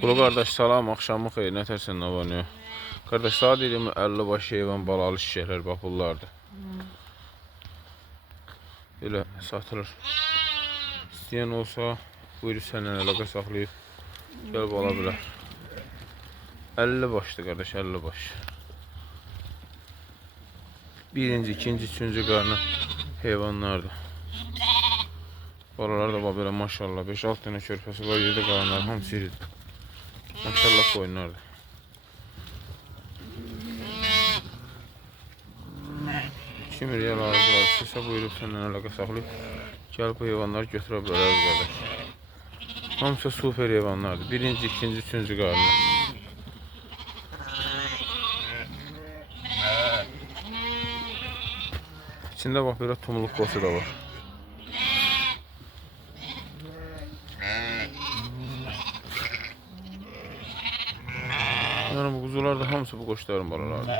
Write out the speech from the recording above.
Kulu kardeş salam, akşamı xeyir, ne tersen abone. Kardeş saat dedim 50 baş heyvan balalı şişeler bax bunlardır. Elə satılır. İsteyen olsa buyur səndən əlaqə saxlayıb gəlib ala bilər. 50 başdır kardeş, 50 baş. Birinci, ikinci, üçüncü qarnı heyvanlardır. Balalar da böyle maşallah 5-6 tane körpəsi var, yerdə qalanlar hamısı iridir. Maşallah koyunlardır. Kim riyal arzular sizsə buyurub səndən əlaqə saxlayıb gəlib bu heyvanları götürə bilərsiniz qardaş. Hamısı super heyvanlardır. Birinci, ikinci, üçüncü qarnı. İçində bax belə tumluq qoçu da var. Yəni bu quzular da hamısı bu qoçların balalarıdır.